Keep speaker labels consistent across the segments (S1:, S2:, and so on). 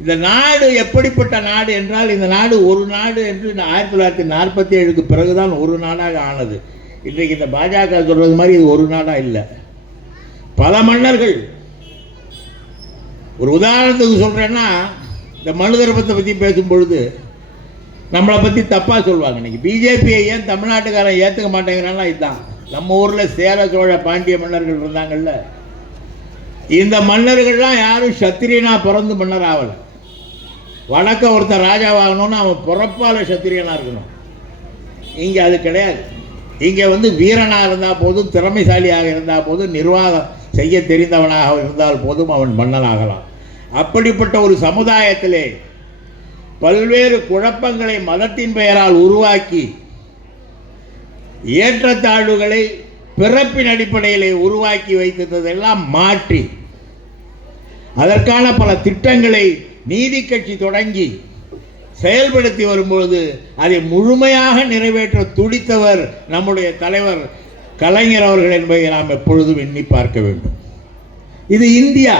S1: இந்த நாடு எப்படிப்பட்ட நாடு என்றால் இந்த நாடு ஒரு நாடு என்று ஆயிரத்தி தொள்ளாயிரத்தி நாற்பத்தி ஏழுக்கு பிறகுதான் ஒரு நாடாக ஆனது. இன்றைக்கு இந்த பாஜக சொல்வது மாதிரி இது ஒரு நாடாக இல்லை. பல மன்னர்கள் ஒரு உதாரணத்துக்கு சொல்கிறேன்னா இந்த மனு தர்மத்தை பற்றி பேசும் பொழுது நம்மளை பற்றி தப்பாக சொல்லுவாங்க. இன்றைக்கி பிஜேபியை ஏன் தமிழ்நாட்டுக்காரன் ஏற்றுக்க மாட்டேங்கிறான்னா இதுதான். நம்ம ஊரில் சேர சோழ பாண்டிய மன்னர்கள் இருந்தாங்கல்ல. இந்த மன்னர்கள்லாம் யாரும் சத்திரியனாக பிறந்து மன்னர் ஆகலை. வணக்கம் ஒருத்தன் ராஜாவாகணும்னு அவன் பிறப்பால சத்திரியனாக இருக்கணும். இங்கே அது கிடையாது. இங்கே வந்து வீரனாக இருந்தால் போதும் திறமைசாலியாக இருந்தால் போதும் நிர்வாகம் செய்ய தெரிந்தவனாக இருந்தால் போதும் அவன் மன்னனாகலாம். அப்படிப்பட்ட ஒரு சமுதாயத்திலே பல்வேறு குழப்பங்களை மதத்தின் பெயரால் உருவாக்கி ஏற்றத்தாழ்வுகளை பிறப்பின் அடிப்படையிலே உருவாக்கி வைத்திருந்ததெல்லாம் மாற்றி அதற்கான பல திட்டங்களை நீதி கட்சி தொடங்கி செயல்படுத்தி வரும்பொழுது அதை முழுமையாக நிறைவேற்ற துடித்தவர் நம்முடைய தலைவர் கலைஞர் அவர்கள் என்பதை நாம் எப்பொழுதும் எண்ணி பார்க்க வேண்டும். இது இந்தியா.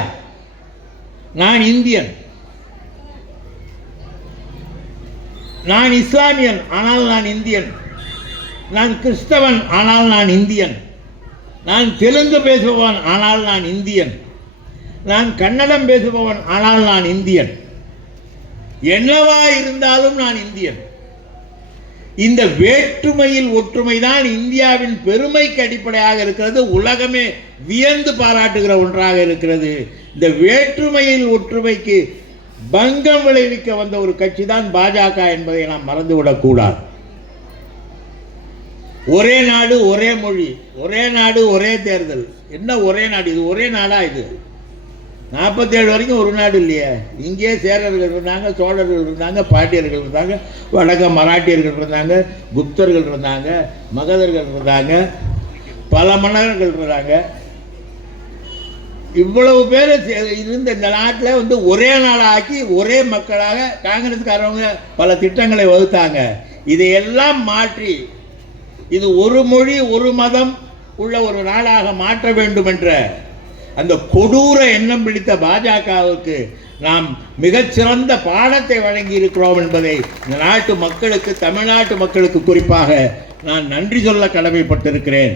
S1: நான் இந்தியன். நான் இஸ்லாமியன் ஆனால் நான் இந்தியன். நான் கிறிஸ்தவன் ஆனால் நான் இந்தியன். நான் தெலுங்கு பேசுபவன் ஆனால் நான் இந்தியன். நான் கன்னடம் பேசுபவன் ஆனால் நான் இந்தியன். என்னவா இருந்தாலும் நான் இந்தியன். இந்த வேற்றுமையில் ஒற்றுமை தான் இந்தியாவின் பெருமைக்கு அடிப்படையாக இருக்கிறது உலகமே வியந்து பாராட்டுகிற ஒன்றாக இருக்கிறது. இந்த வேற்றுமையில் ஒற்றுமைக்கு பங்கம் விளைவிக்க வந்த ஒரு கட்சி தான் பாஜக என்பதை நாம் மறந்துவிடக்கூடாது ஒரே நாடு ஒரே மொழி ஒரே நாடு ஒரே தேர்தல். என்ன ஒரே நாடு? இது ஒரே நாடா இது? நாற்பத்தேழு வரைக்கும் ஒரு நாடு இல்லையே. இங்கே சேரர்கள் இருந்தாங்க சோழர்கள் இருந்தாங்க பாண்டியர்கள் இருந்தாங்க வடக்க மராட்டியர்கள் இருந்தாங்க குப்தர்கள் இருந்தாங்க மகதர்கள் இருந்தாங்க பல மன்னர்கள் இருந்தாங்க. இவ்வளவு பேர் இருந்த இந்த நாட்டில் வந்து ஒரே நாடாக்கி ஒரே மக்களாக காங்கிரஸ்காரவங்க பல திட்டங்களை வகுத்தாங்க. இதையெல்லாம் மாற்றி இது ஒரு மொழி ஒரு மதம் உள்ள ஒரு நாடாக மாற்ற வேண்டும் என்ற அந்த கொடூர எண்ணம் பிடித்த பாஜகவுக்கு நாம் மிகச்சிறந்த பாடத்தை வழங்கி இருக்கிறோம் என்பதை இந்த நாட்டு மக்களுக்கு தமிழ்நாட்டு மக்களுக்கு குறிப்பாக நான் நன்றி சொல்ல கடமைப்பட்டிருக்கிறேன்.